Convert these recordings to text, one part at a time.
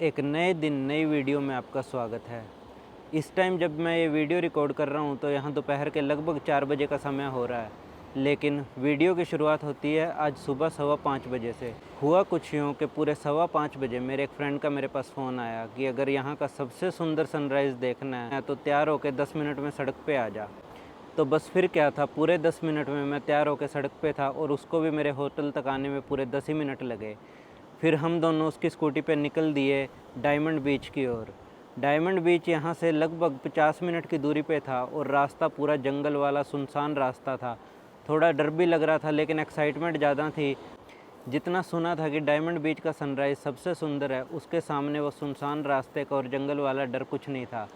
एक नए दिन नई वीडियो में आपका स्वागत है। इस टाइम जब मैं ये वीडियो रिकॉर्ड कर रहा हूँ तो यहाँ दोपहर के लगभग 4 बजे का समय हो रहा है, लेकिन वीडियो की शुरुआत होती है आज सुबह 5:15 बजे से। हुआ कुछ यूँ कि पूरे 5:15 बजे मेरे एक फ्रेंड का मेरे पास फ़ोन आया कि अगर यहाँ का सबसे सुंदर सनराइज़ देखना है तो तैयार होकर 10 मिनट में सड़क पे आ जा। तो बस फिर क्या था, पूरे 10 मिनट में मैं तैयार होकर सड़क पे था और उसको भी मेरे होटल तक आने में पूरे 10 ही मिनट लगे। फिर हम दोनों उसकी स्कूटी पे निकल दिए डायमंड बीच की ओर। डायमंड बीच यहाँ से लगभग 50 मिनट की दूरी पे था और रास्ता पूरा जंगल वाला सुनसान रास्ता था। थोड़ा डर भी लग रहा था लेकिन एक्साइटमेंट ज़्यादा थी। जितना सुना था कि डायमंड बीच का सनराइज़ सबसे सुंदर है, उसके सामने वो सुनसान रास्ते का और जंगल वाला डर कुछ नहीं था।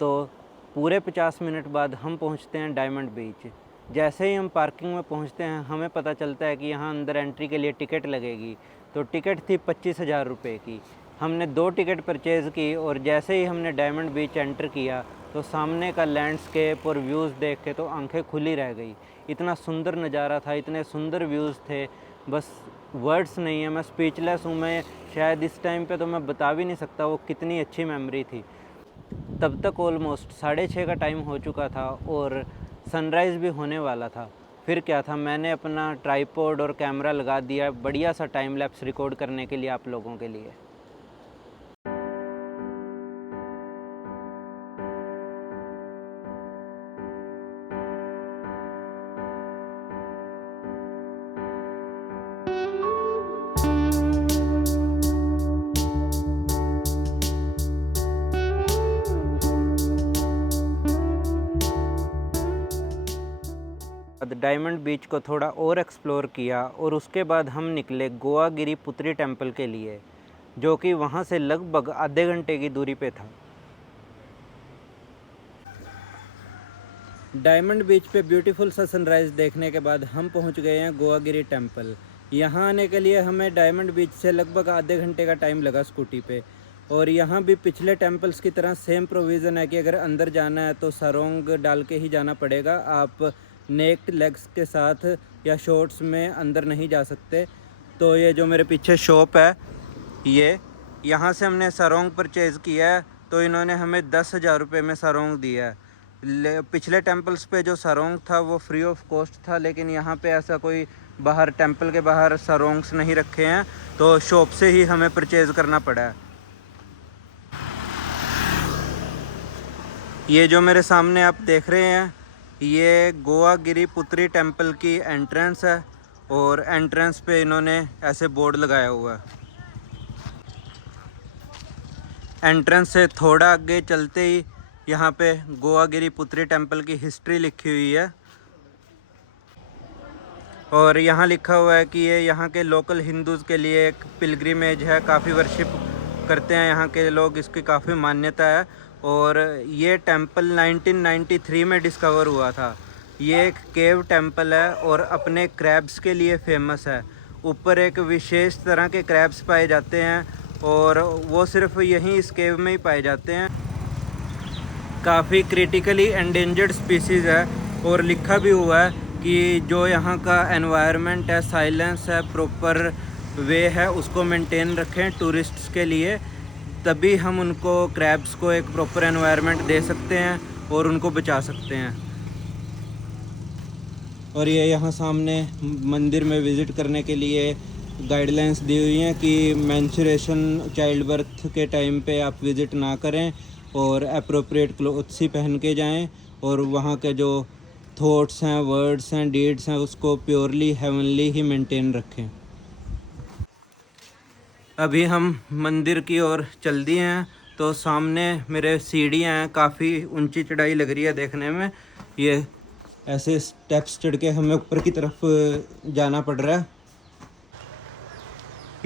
तो पूरे 50 मिनट बाद हम पहुँचते हैं डायमंड बीच। जैसे ही हम पार्किंग में पहुँचते हैं हमें पता चलता है कि यहाँ अंदर एंट्री के लिए टिकट लगेगी। तो टिकट थी 25,000 रुपये की। हमने 2 टिकट परचेज़ की और जैसे ही हमने डायमंड बीच एंटर किया तो सामने का लैंडस्केप और व्यूज़ देख के तो आंखें खुली रह गई। इतना सुंदर नज़ारा था, इतने सुंदर व्यूज़ थे, बस वर्ड्स नहीं है, मैं स्पीचलेस हूँ। मैं शायद इस टाइम पे तो मैं बता भी नहीं सकता वो कितनी अच्छी मेमोरी थी। तब तक ऑलमोस्ट 6:30 का टाइम हो चुका था और सनराइज़ भी होने वाला था। फिर क्या था, मैंने अपना ट्राइपॉड और कैमरा लगा दिया बढ़िया सा टाइम लैप्स रिकॉर्ड करने के लिए आप लोगों के लिए। डायमंड बीच को थोड़ा और एक्सप्लोर किया और उसके बाद हम निकले गोवा गिरिपुत्री टेम्पल के लिए, जो कि वहाँ से लगभग आधे घंटे की दूरी पे था। डायमंड बीच पे ब्यूटीफुल सा सनराइज़ देखने के बाद हम पहुँच गए हैं गोवा गिरी टेम्पल। यहाँ आने के लिए हमें डायमंड बीच से लगभग आधे घंटे का टाइम लगा स्कूटी पे। और यहाँ भी पिछले टेम्पल्स की तरह सेम प्रोविज़न है कि अगर अंदर जाना है तो सरोंग डाल के ही जाना पड़ेगा। आप नेक्ड लेग्स के साथ या शॉर्ट्स में अंदर नहीं जा सकते। तो ये जो मेरे पीछे शॉप है, ये यहाँ से हमने सरोंग परचेज़ किया है, तो इन्होंने हमें 10,000 रुपये में सरोंग दिया है। पिछले टेम्पल्स पे जो सरोंग था वो फ्री ऑफ कॉस्ट था, लेकिन यहाँ पे ऐसा कोई बाहर टेम्पल के बाहर सरोंग्स नहीं रखे हैं, तो शॉप से ही हमें परचेज़ करना पड़ा है। ये जो मेरे सामने आप देख रहे हैं, ये गोवा गिरिपुत्री टेम्पल की एंट्रेंस है और एंट्रेंस पे इन्होंने ऐसे बोर्ड लगाया हुआ है। एंट्रेंस से थोड़ा आगे चलते ही यहाँ पे गोवा गिरिपुत्री टेम्पल की हिस्ट्री लिखी हुई है और यहाँ लिखा हुआ है कि ये यहाँ के लोकल हिंदूज़ के लिए एक पिलग्रिमेज है, काफ़ी वर्शिप करते हैं यहाँ के लोग, इसकी काफ़ी मान्यता है। और ये टेम्पल 1993 में डिस्कवर हुआ था। ये एक केव टेम्पल है और अपने क्रैब्स के लिए फेमस है। ऊपर एक विशेष तरह के क्रैब्स पाए जाते हैं और वो सिर्फ यहीं इस केव में ही पाए जाते हैं। काफ़ी क्रिटिकली एंडेंजर्ड स्पीसीज़ है और लिखा भी हुआ है कि जो यहाँ का एनवायरनमेंट है, साइलेंस है, प्रॉपर वे है, उसको मेंटेन रखें टूरिस्ट्स के लिए, तभी हम उनको क्रैब्स को एक प्रॉपर एनवायरनमेंट दे सकते हैं और उनको बचा सकते हैं। और ये यहाँ सामने मंदिर में विज़िट करने के लिए गाइडलाइंस दी हुई हैं कि मेंस्ट्रुएशन, चाइल्ड बर्थ के टाइम पे आप विज़िट ना करें और अप्रोप्रिएट क्लोथ्स ही पहन के जाएं और वहाँ के जो थॉट्स हैं, वर्ड्स हैं, डीड्स हैं, उसको प्योरली हेवनली ही मेंटेन रखें। अभी हम मंदिर की ओर चल दिए हैं, तो सामने मेरे सीढ़ियाँ हैं, काफ़ी ऊंची चढ़ाई लग रही है देखने में। ये ऐसे स्टेप्स चढ़ के हमें ऊपर की तरफ जाना पड़ रहा है।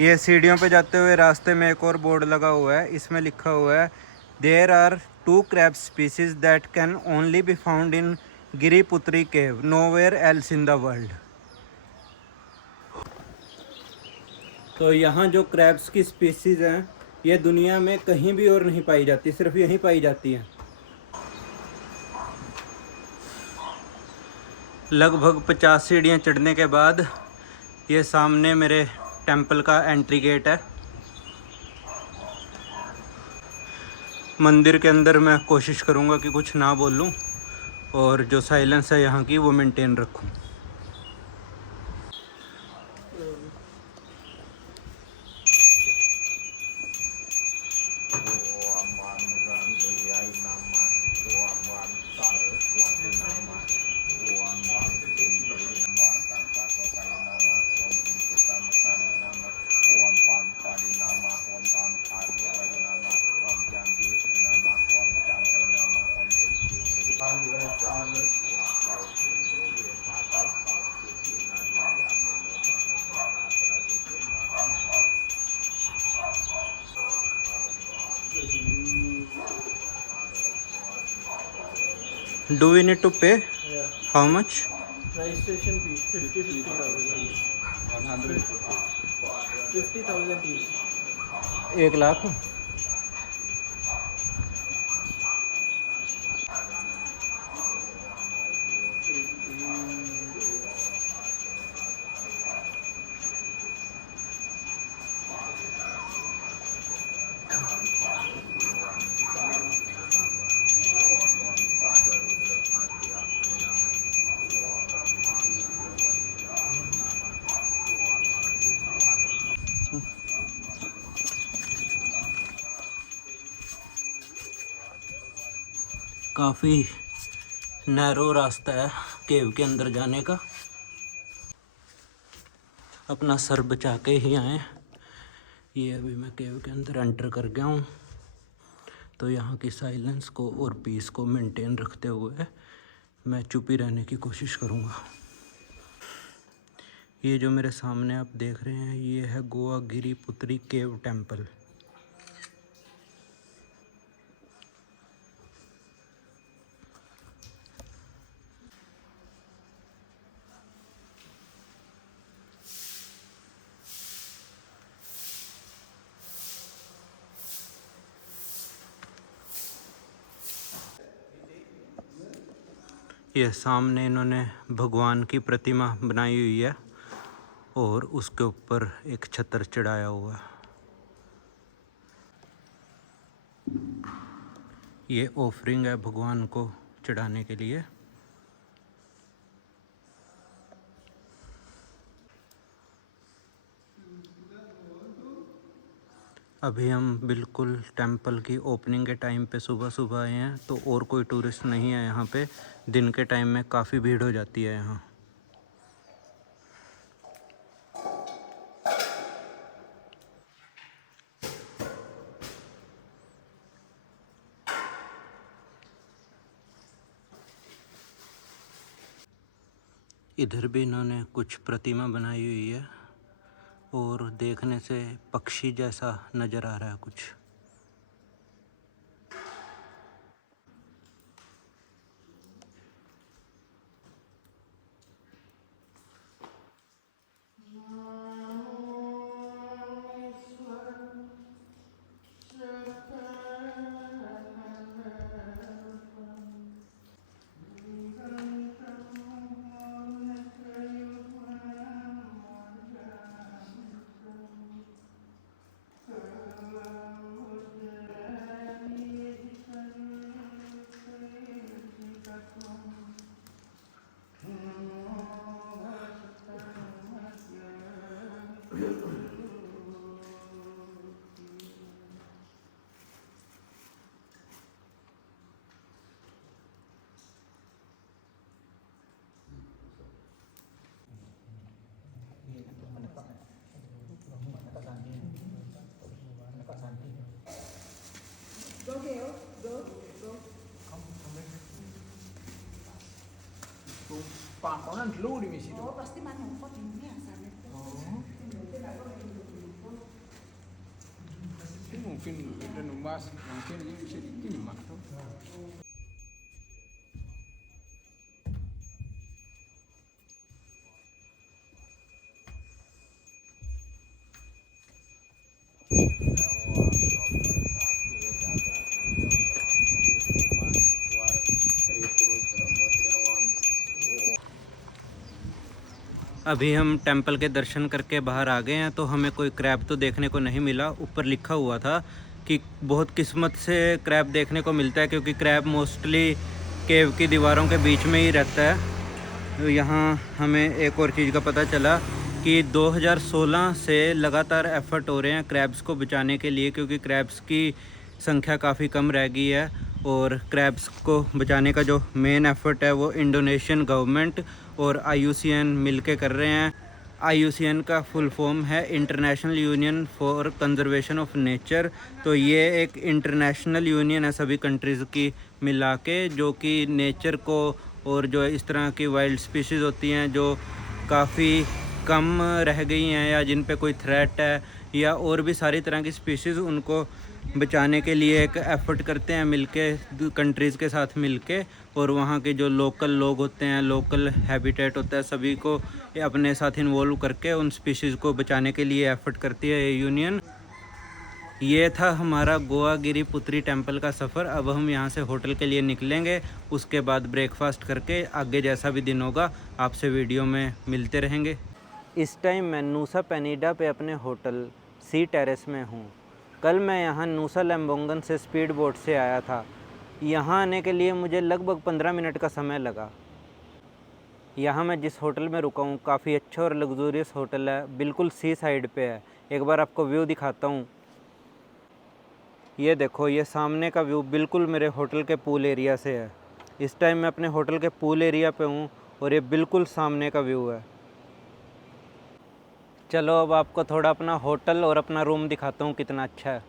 ये सीढ़ियों पे जाते हुए रास्ते में एक और बोर्ड लगा हुआ है, इसमें लिखा हुआ है there are 2 crab species that can only be found in Giriputri cave, nowhere else in the world. तो यहाँ जो क्रैब्स की स्पीसीज़ हैं ये दुनिया में कहीं भी और नहीं पाई जाती, सिर्फ यहीं पाई जाती हैं। लगभग 50 सीढ़ियाँ चढ़ने के बाद ये सामने मेरे टेंपल का एंट्री गेट है। मंदिर के अंदर मैं कोशिश करूँगा कि कुछ ना बोलूँ और जो साइलेंस है यहाँ की वो मेंटेन रखूँ। Do we need to pay? Yeah. How much? Registration fee 50,000 each. 50,000 each. 1 lakh. काफ़ी नैरो रास्ता है केव के अंदर जाने का। अपना सर बचा के ही आए। ये अभी मैं केव के अंदर एंटर कर गया हूँ। तो यहाँ की साइलेंस को और पीस को मेंटेन रखते हुए मैं चुप ही रहने की कोशिश करूँगा। ये जो मेरे सामने आप देख रहे हैं ये है गोवा गिरिपुत्री केव टेम्पल। ये सामने इन्होंने भगवान की प्रतिमा बनाई हुई है और उसके ऊपर एक छतर चढ़ाया हुआ है। ये ऑफरिंग है भगवान को चढ़ाने के लिए। अभी हम बिल्कुल टेंपल की ओपनिंग के टाइम पे सुबह सुबह आए हैं, तो और कोई टूरिस्ट नहीं है यहाँ पे। दिन के टाइम में काफ़ी भीड़ हो जाती है यहाँ। इधर भी इन्होंने कुछ प्रतिमा बनाई हुई है और देखने से पक्षी जैसा नज़र आ रहा है कुछ। Pak konan dulu di misi itu. Oh, pasti manungkot ini asalnya. Ini mungkin udah numbas, mungkin ini bisa diterima tuh. अभी हम टेंपल के दर्शन करके बाहर आ गए हैं, तो हमें कोई क्रैब तो देखने को नहीं मिला। ऊपर लिखा हुआ था कि बहुत किस्मत से क्रैब देखने को मिलता है, क्योंकि क्रैब मोस्टली केव की दीवारों के बीच में ही रहता है। तो यहाँ हमें एक और चीज़ का पता चला कि 2016 से लगातार एफ़र्ट हो रहे हैं क्रैब्स को बचाने के लिए, क्योंकि क्रैब्स की संख्या काफ़ी कम रह गई है। और क्रैब्स को बचाने का जो मेन एफ़र्ट है वो इंडोनेशियन गवर्नमेंट और IUCN मिलके कर रहे हैं। IUCN का फुल फॉर्म है international union for conservation of nature. तो ये एक इंटरनेशनल यूनियन है सभी कंट्रीज़ की मिला के, जो कि नेचर को और जो इस तरह की वाइल्ड स्पीशीज़ होती हैं जो काफ़ी कम रह गई हैं या जिन पे कोई थ्रेट है, या और भी सारी तरह की स्पीशीज़, उनको बचाने के लिए एक एफ़र्ट करते हैं मिलके, कंट्रीज़ के साथ मिलके। और वहाँ के जो लोकल लोग होते हैं, लोकल हैबिटेट होता है, सभी को अपने साथ इन्वॉल्व करके उन स्पीशीज़ को बचाने के लिए एफ़र्ट करती है ये यूनियन। ये था हमारा गोवा गिरिपुत्री टेम्पल का सफ़र। अब हम यहाँ से होटल के लिए निकलेंगे, उसके बाद ब्रेकफास्ट करके आगे जैसा भी दिन होगा आपसे वीडियो में मिलते रहेंगे। इस टाइम मैं नूसा पेनिडा पे अपने होटल सी टेरेस में हूँ। कल मैं यहाँ नूसा लैम्बोंगन से स्पीड बोट से आया था। यहाँ आने के लिए मुझे लगभग 15 मिनट का समय लगा। यहाँ मैं जिस होटल में रुका हूँ काफ़ी अच्छा और लग्जूरियस होटल है, बिल्कुल सी साइड पे है। एक बार आपको व्यू दिखाता हूँ। ये देखो, ये सामने का व्यू बिल्कुल मेरे होटल के पूल एरिया से है। इस टाइम मैं अपने होटल के पूल एरिया पे हूँ और ये बिल्कुल सामने का व्यू है। चलो अब आपको थोड़ा अपना होटल और अपना रूम दिखाता हूँ कितना अच्छा है।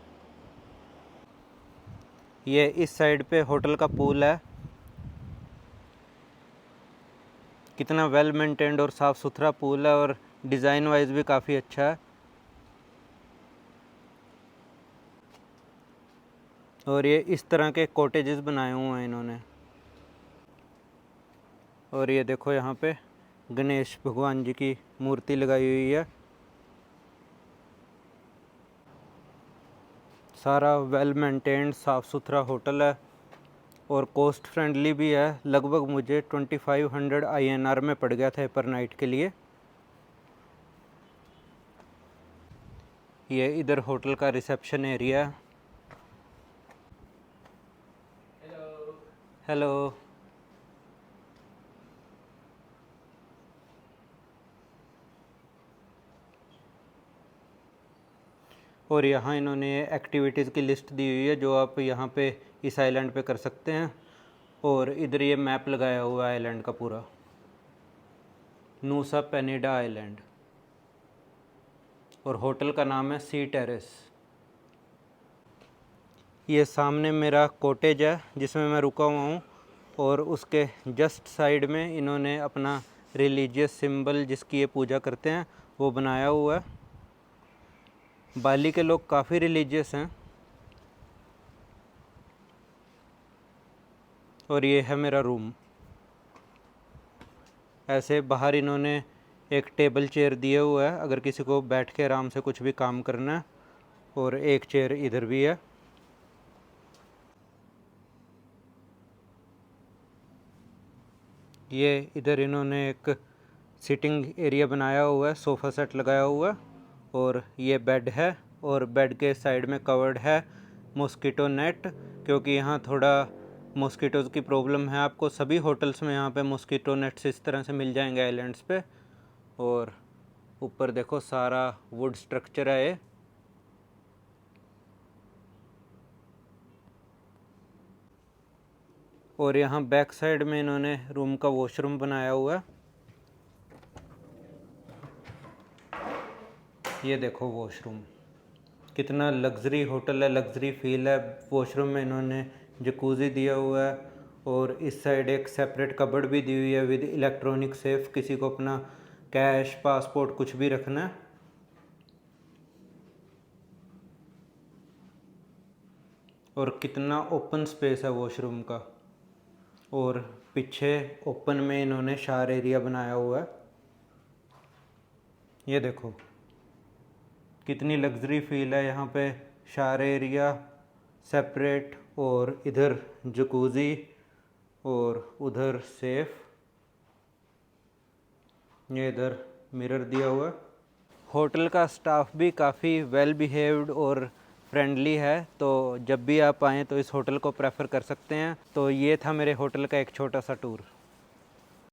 ये इस साइड पे होटल का पूल है, कितना वेल मेंटेन्ड और साफ़ सुथरा पूल है, और डिज़ाइन वाइज भी काफ़ी अच्छा है। और ये इस तरह के कॉटेजेस बनाए हुए हैं इन्होंने। और ये देखो, यहाँ पे गणेश भगवान जी की मूर्ति लगाई हुई है। सारा वेल मेंटेन्ड साफ़ सुथरा होटल है और कॉस्ट फ्रेंडली भी है। लगभग मुझे 2500 INR में पड़ गया था पर नाइट के लिए। ये इधर होटल का रिसेप्शन एरिया है। हेलो। और यहाँ इन्होंने एक्टिविटीज़ की लिस्ट दी हुई है जो आप यहाँ पे इस आइलैंड पे कर सकते हैं। और इधर ये मैप लगाया हुआ है आइलैंड का पूरा, नूसा पेनिडा आइलैंड। और होटल का नाम है सी टेरेस। ये सामने मेरा कॉटेज है जिसमें मैं रुका हुआ हूँ, और उसके जस्ट साइड में इन्होंने अपना रिलीजियस सिंबल जिसकी ये पूजा करते हैं वो बनाया हुआ है। बाली के लोग काफ़ी रिलीजियस हैं। और ये है मेरा रूम। ऐसे बाहर इन्होंने एक टेबल चेयर दिए हुआ है अगर किसी को बैठ के आराम से कुछ भी काम करना है, और एक चेयर इधर भी है। ये इधर इन्होंने एक सिटिंग एरिया बनाया हुआ है, सोफ़ा सेट लगाया हुआ है, और ये बेड है। और बेड के साइड में कवर्ड है मॉस्किटो नेट, क्योंकि यहाँ थोड़ा मॉस्किटोज़ की प्रॉब्लम है। आपको सभी होटल्स में यहाँ पे मॉस्किटो नेट्स इस तरह से मिल जाएंगे आइलैंड्स पे। और ऊपर देखो सारा वुड स्ट्रक्चर है ये। और यहाँ बैक साइड में इन्होंने रूम का वॉशरूम बनाया हुआ है। ये देखो वॉशरूम, कितना लग्जरी होटल है, लग्जरी फील है। वॉशरूम में इन्होंने जकूज़ी दिया हुआ है, और इस साइड एक सेपरेट कबर्ड भी दी हुई है विद इलेक्ट्रॉनिक सेफ, किसी को अपना कैश पासपोर्ट कुछ भी रखना है। और कितना ओपन स्पेस है वॉशरूम का। और पीछे ओपन में इन्होंने शावर एरिया बनाया हुआ है। ये देखो कितनी लग्जरी फील है। यहाँ पे शावर एरिया सेपरेट, और इधर जकूज़ी, और उधर सेफ। ये इधर मिरर दिया हुआ है। होटल का स्टाफ भी काफ़ी वेल बिहेव्ड और फ्रेंडली है, तो जब भी आप आएँ तो इस होटल को प्रेफर कर सकते हैं। तो ये था मेरे होटल का एक छोटा सा टूर।